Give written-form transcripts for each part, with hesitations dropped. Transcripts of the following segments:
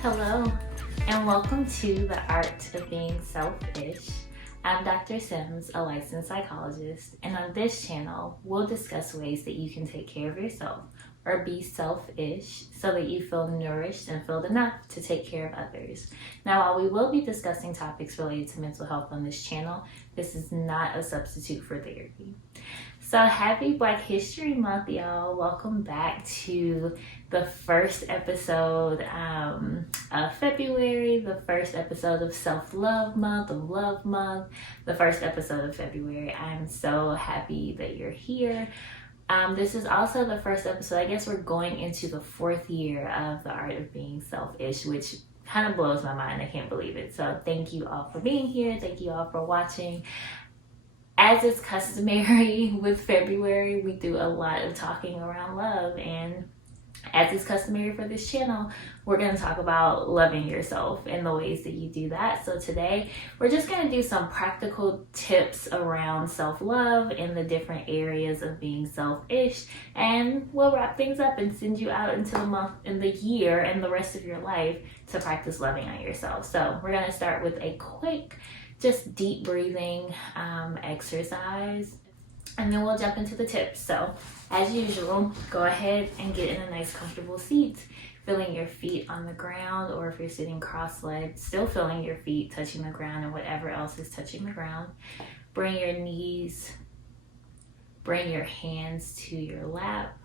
Hello, and welcome to The Art of Being Selfish. I'm Dr. Sims, a licensed psychologist, and on this channel, we'll discuss ways that you can take care of yourself or be selfish so that you feel nourished and filled enough to take care of others. Now, while we will be discussing topics related to mental health on this channel, this is not a substitute for therapy. So happy Black History Month, y'all. Welcome back to the first episode of February, the first episode of Self-Love Month, of Love Month, the first episode of February. I'm so happy that you're here. This is also the first episode. I guess we're going into the fourth year of The Art of Being Selfish, which kind of blows my mind. I can't believe it. So thank you all for being here. Thank you all for watching. As is customary with February, we do a lot of talking around love, and as is customary for this channel, we're going to talk about loving yourself and the ways that you do that. So today, we're just going to do some practical tips around self-love in the different areas of being selfish, and we'll wrap things up and send you out into the month and the year and the rest of your life to practice loving on yourself. So we're going to start with a quick just deep breathing exercise, and then we'll jump into the tips. So as usual, go ahead and get in a nice comfortable seat, feeling your feet on the ground, or if you're sitting cross-legged, still feeling your feet touching the ground and whatever else is touching the ground. Bring your knees, bring your hands to your lap.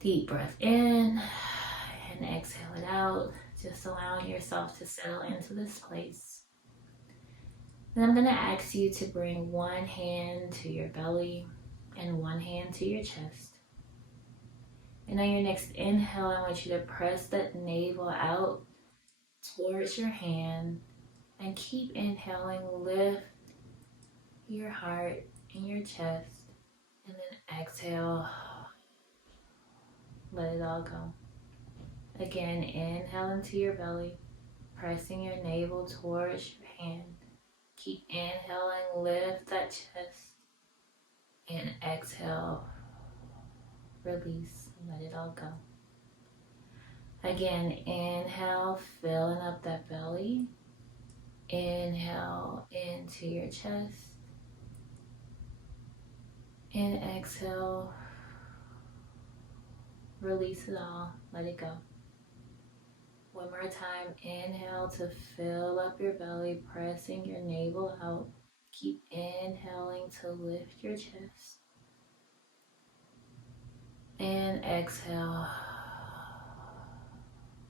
Deep breath in and exhale it out. Just allowing yourself to settle into this place. Then I'm going to ask you to bring one hand to your belly and one hand to your chest. And on your next inhale, I want you to press that navel out towards your hand and keep inhaling. Lift your heart and your chest, and then exhale. Let it all go. Again, inhale into your belly, pressing your navel towards your hand. Keep inhaling, lift that chest, and exhale, release, and let it all go. Again, inhale, filling up that belly. Inhale into your chest, and exhale, release it all, let it go. One more time, inhale to fill up your belly, pressing your navel out. Keep inhaling to lift your chest. And exhale.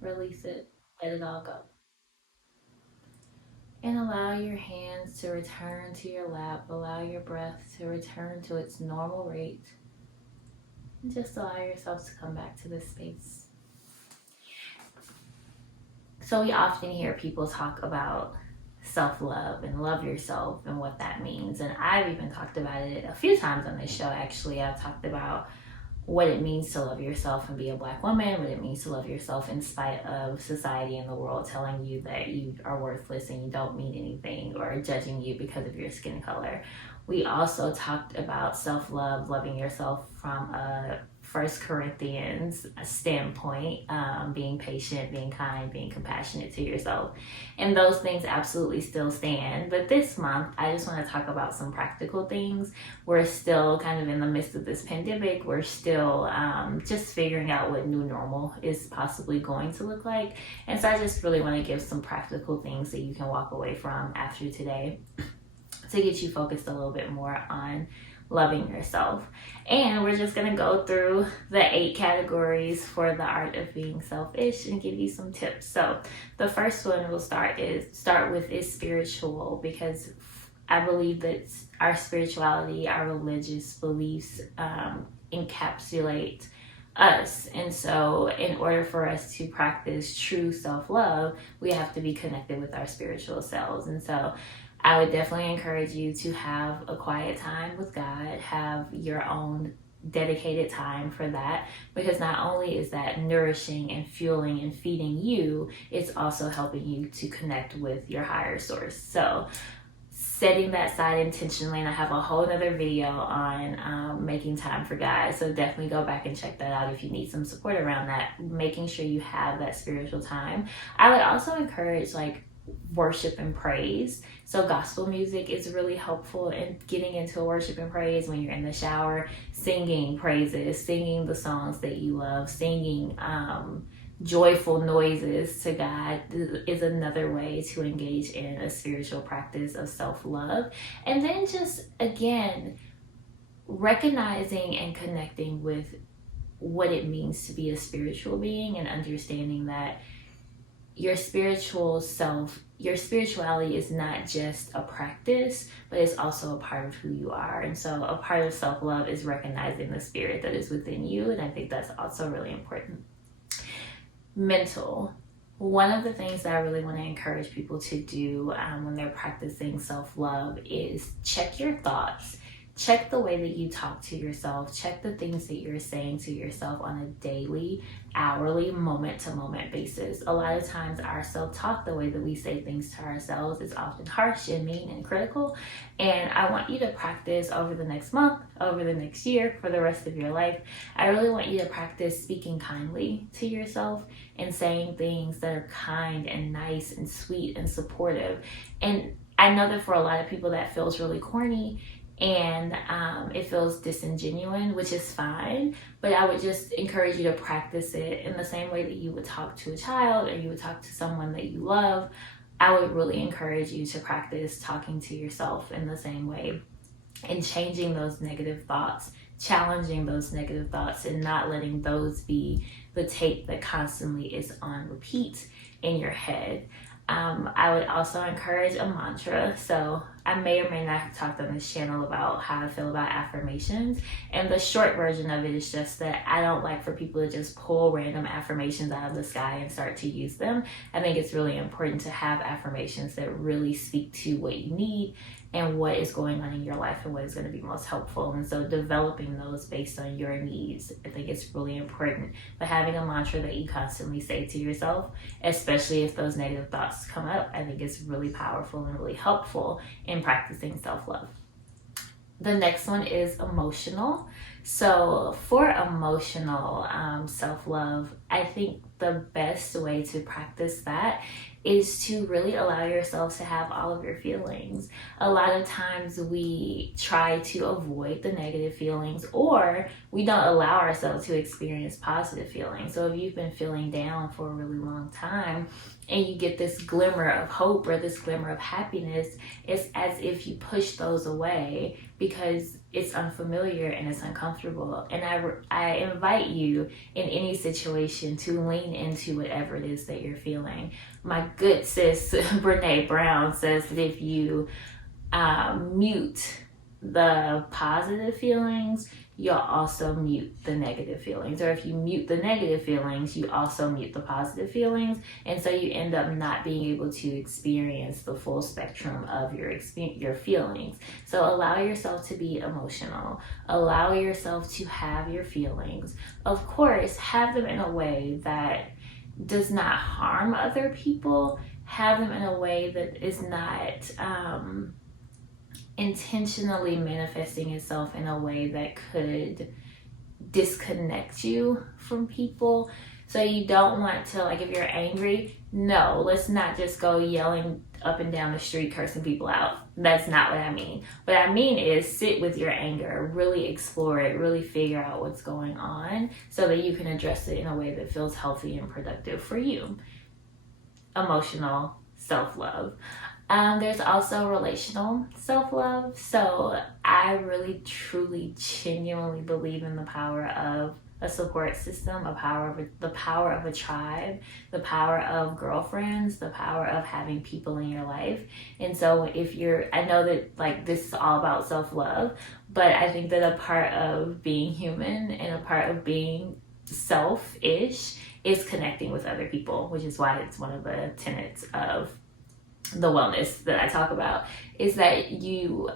Release it, let it all go. And allow your hands to return to your lap. Allow your breath to return to its normal rate. And just allow yourself to come back to this space. So we often hear people talk about self-love and love yourself and what that means. And I've even talked about it a few times on this show, actually. I've talked about what it means to love yourself and be a Black woman, what it means to love yourself in spite of society and the world telling you that you are worthless and you don't mean anything, or judging you because of your skin color. We also talked about self-love, loving yourself from a 1 Corinthians standpoint, being patient, being kind, being compassionate to yourself. And those things absolutely still stand. But this month, I just want to talk about some practical things. We're still kind of in the midst of this pandemic. We're still just figuring out what new normal is possibly going to look like. And so I just really want to give some practical things that you can walk away from after today to get you focused a little bit more on loving yourself. And we're just going to go through the 8 categories for the art of being selfish and give you some tips. So the first one we'll start with is spiritual, because I believe that our spirituality, our religious beliefs encapsulate us. And so in order for us to practice true self-love, we have to be connected with our spiritual selves. And so I would definitely encourage you to have a quiet time with God, have your own dedicated time for that, because not only is that nourishing and fueling and feeding you, it's also helping you to connect with your higher source. So setting that aside intentionally. And I have a whole nother video on making time for God. So definitely go back and check that out if you need some support around that, making sure you have that spiritual time. I would also encourage like worship and praise. So gospel music is really helpful in getting into worship and praise when you're in the shower, singing praises, singing the songs that you love, singing joyful noises to God is another way to engage in a spiritual practice of self-love. And then just, again, recognizing and connecting with what it means to be a spiritual being and understanding that your spiritual self, your spirituality is not just a practice, but it's also a part of who you are. And so a part of self-love is recognizing the spirit that is within you. And I think that's also really important. Mental. One of the things that I really want to encourage people to do when they're practicing self-love is check your thoughts. Check the way that you talk to yourself. Check the things that you're saying to yourself on a daily, hourly, moment-to-moment basis. A lot of times our self-talk, the way that we say things to ourselves, is often harsh and mean and critical. And I want you to practice over the next month, over the next year, for the rest of your life. I really want you to practice speaking kindly to yourself and saying things that are kind and nice and sweet and supportive. And I know that for a lot of people that feels really corny, and it feels disingenuous, which is fine, but I would just encourage you to practice it in the same way that you would talk to a child or you would talk to someone that you love. I would really encourage you to practice talking to yourself in the same way and changing those negative thoughts, challenging those negative thoughts, and not letting those be the tape that constantly is on repeat in your head. I would also encourage a mantra. So I may or may not have talked on this channel about how I feel about affirmations. And the short version of it is just that I don't like for people to just pull random affirmations out of the sky and start to use them. I think it's really important to have affirmations that really speak to what you need and what is going on in your life and what is going to be most helpful. And so developing those based on your needs, I think it's really important. But having a mantra that you constantly say to yourself, especially if those negative thoughts come up, I think it's really powerful and really helpful in practicing self-love. The next one is emotional. So for emotional self-love, I think the best way to practice that is to really allow yourself to have all of your feelings. A lot of times we try to avoid the negative feelings, or we don't allow ourselves to experience positive feelings. So if you've been feeling down for a really long time and you get this glimmer of hope or this glimmer of happiness, it's as if you push those away because it's unfamiliar and it's uncomfortable. And I invite you in any situation to lean into whatever it is that you're feeling. My good sis, Brene Brown, says that if you mute the positive feelings, you'll also mute the negative feelings. Or if you mute the negative feelings, you also mute the positive feelings. And so you end up not being able to experience the full spectrum of your feelings. So allow yourself to be emotional. Allow yourself to have your feelings. Of course, have them in a way that does not harm other people. Have them in a way that is not intentionally manifesting itself in a way that could disconnect you from people. So you don't want to, like, if you're angry, no, let's not just go yelling up and down the street, cursing people out. That's not what I mean. What I mean is sit with your anger, really explore it, really figure out what's going on so that you can address it in a way that feels healthy and productive for you. Emotional self-love. There's also relational self-love. So I really, truly, genuinely believe in the power of a support system, the power of a tribe, the power of girlfriends, the power of having people in your life. And so I know that like this is all about self-love, but I think that a part of being human and a part of being selfish is connecting with other people, which is why it's one of the tenets of the wellness that I talk about, is that you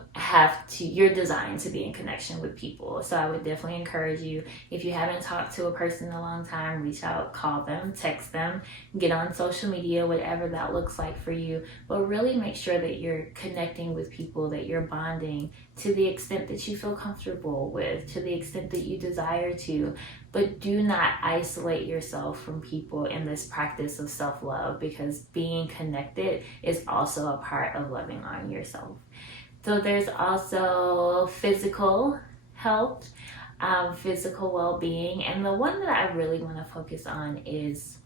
you're designed to be in connection with people. So I would definitely encourage you, if you haven't talked to a person in a long time, reach out, call them, text them, get on social media, whatever that looks like for you. But really make sure that you're connecting with people, that you're bonding to the extent that you feel comfortable with, to the extent that you desire to. But do not isolate yourself from people in this practice of self-love, because being connected is also a part of loving on yourself. So there's also physical health, physical well-being. And the one that I really want to focus on is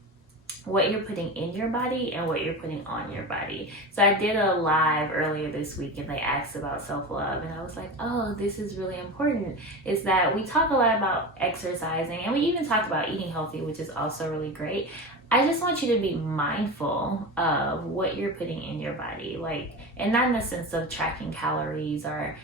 what you're putting in your body and what you're putting on your body. So I did a live earlier this week and they asked about self-love, and I was like, oh, this is really important, is that we talk a lot about exercising and we even talk about eating healthy, which is also really great. I just want you to be mindful of what you're putting in your body, like, and not in the sense of tracking calories or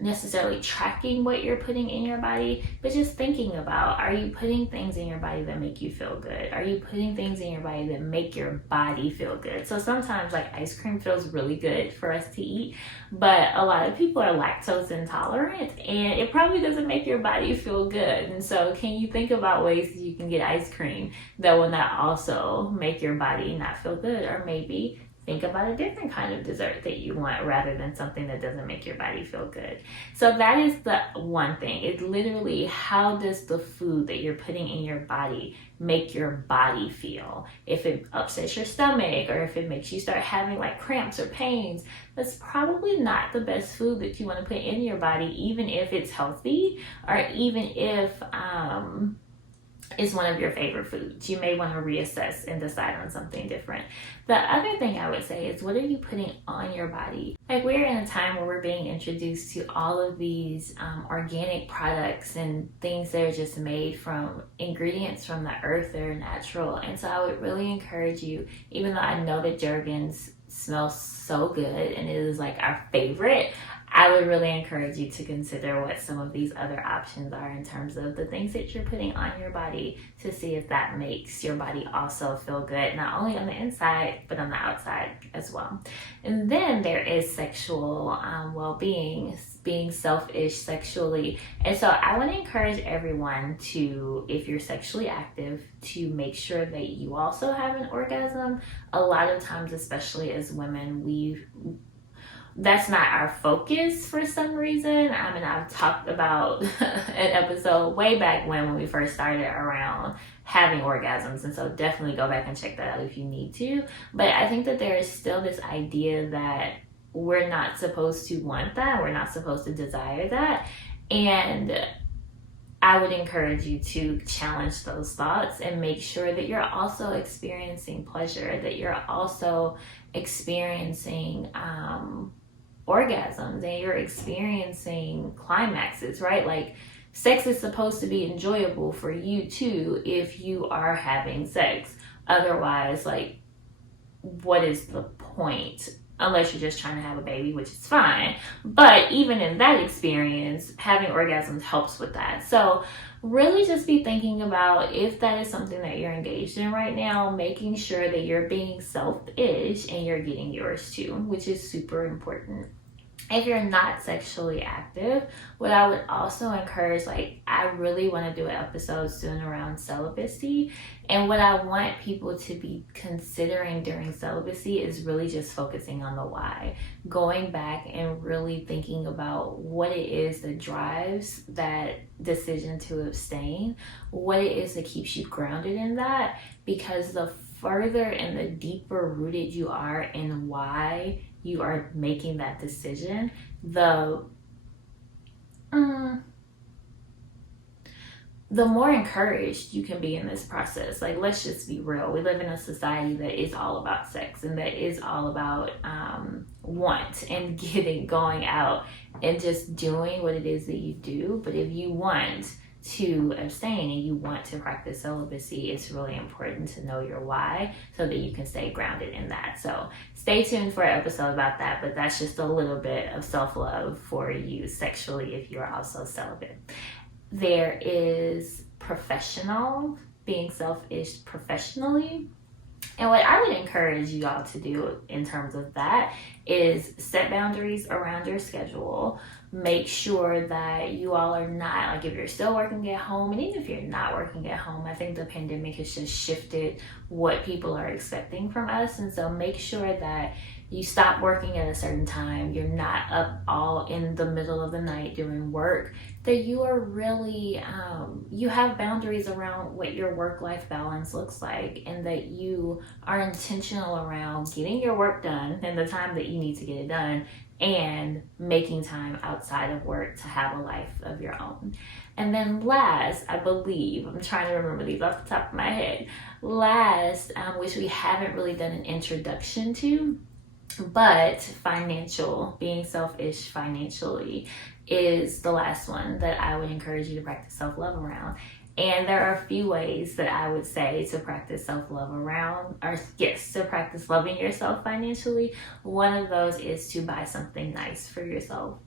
necessarily tracking what you're putting in your body, but just thinking about, are you putting things in your body that make you feel good? Are you putting things in your body that make your body feel good? So sometimes like ice cream feels really good for us to eat, but a lot of people are lactose intolerant and it probably doesn't make your body feel good. And so can you think about ways that you can get ice cream that will not also make your body not feel good? Or maybe think about a different kind of dessert that you want rather than something that doesn't make your body feel good. So that is the one thing. It's literally, how does the food that you're putting in your body make your body feel? If it upsets your stomach or if it makes you start having like cramps or pains, that's probably not the best food that you want to put in your body, even if it's healthy or even if is one of your favorite foods. You may want to reassess and decide on something different. The other thing I would say is, what are you putting on your body? Like, we're in a time where we're being introduced to all of these organic products and things that are just made from ingredients from the earth that are natural. And so I would really encourage you, even though I know that Jergens smells so good and it is like our favorite, I would really encourage you to consider what some of these other options are in terms of the things that you're putting on your body, to see if that makes your body also feel good, not only on the inside, but on the outside as well. And then there is sexual well-being, being selfish sexually. And so I want to encourage everyone to, if you're sexually active, to make sure that you also have an orgasm. A lot of times, especially as women, that's not our focus for some reason. I mean, I've talked about an episode way back when we first started around having orgasms. And so definitely go back and check that out if you need to. But I think that there is still this idea that we're not supposed to want that. We're not supposed to desire that. And I would encourage you to challenge those thoughts and make sure that you're also experiencing pleasure, that you're also experiencing orgasms and you're experiencing climaxes, right? Like, sex is supposed to be enjoyable for you too if you are having sex. Otherwise, like, what is the point? Unless you're just trying to have a baby, which is fine. But even in that experience, having orgasms helps with that. So really just be thinking about, if that is something that you're engaged in right now, making sure that you're being selfish and you're getting yours too, which is super important. If you're not sexually active, what I would also encourage, like, I really want to do an episode soon around celibacy. And what I want people to be considering during celibacy is really just focusing on the why. Going back and really thinking about what it is that drives that decision to abstain, what it is that keeps you grounded in that. Because the further and the deeper rooted you are in why you are making that decision, the more encouraged you can be in this process. Like, let's just be real. We live in a society that is all about sex and that is all about want and going out and just doing what it is that you do. But if you want to abstain and you want to practice celibacy, it's really important to know your why so that you can stay grounded in that. So stay tuned for an episode about that, but that's just a little bit of self-love for you sexually if you're also celibate. There is being selfish professionally. And what I would encourage you all to do in terms of that is set boundaries around your schedule. Make sure that you all are not, like if you're still working at home, and even if you're not working at home, I think the pandemic has just shifted what people are expecting from us. And so make sure that you stop working at a certain time. You're not up all in the middle of the night doing work. That you are really, you have boundaries around what your work-life balance looks like, and that you are intentional around getting your work done in the time that you need to get it done, and making time outside of work to have a life of your own. And then last, I believe, I'm trying to remember these off the top of my head, last, which we haven't really done an introduction to, but financial, being selfish financially is the last one that I would encourage you to practice self-love around. And there are a few ways that I would say to practice self-love around, or yes, to practice loving yourself financially. One of those is to buy something nice for yourself.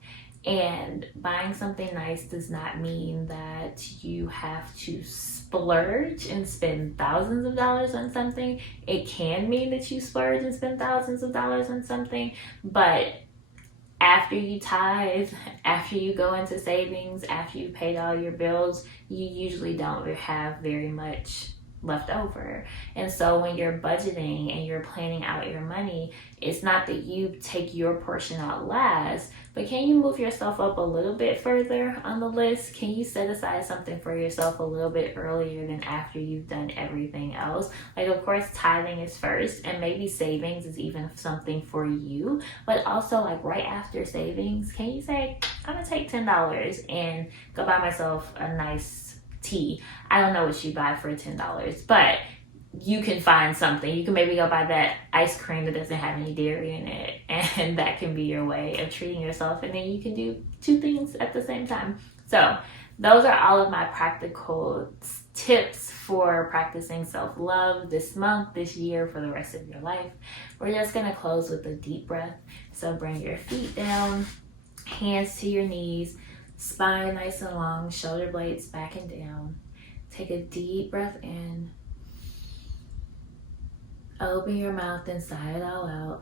And buying something nice does not mean that you have to splurge and spend thousands of dollars on something. It can mean that you splurge and spend thousands of dollars on something, but after you tithe, after you go into savings, after you've paid all your bills, you usually don't have very much left over. And so when you're budgeting and you're planning out your money, it's not that you take your portion out last, but can you move yourself up a little bit further on the list? Can you set aside something for yourself a little bit earlier than after you've done everything else? Like, of course, tithing is first, and maybe savings is even something for you, but also like right after savings, can you say, I'm gonna take $10 and go buy myself a nice tea. I don't know what you buy for $10, but you can find something. You can maybe go buy that ice cream that doesn't have any dairy in it, and that can be your way of treating yourself, and then you can do two things at the same time. So those are all of my practical tips for practicing self-love this month, this year, for the rest of your life. We're just going to close with a deep breath. So bring your feet down, hands to your knees, spine nice and long, shoulder blades back and down. Take a deep breath in. Open your mouth and sigh it all out.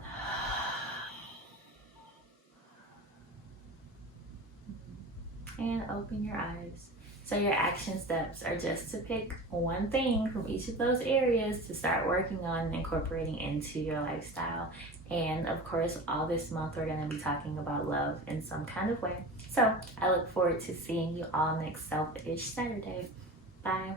And open your eyes. So your action steps are just to pick one thing from each of those areas to start working on and incorporating into your lifestyle. And of course, all this month, we're going to be talking about love in some kind of way. So I look forward to seeing you all next Selfish Saturday. Bye.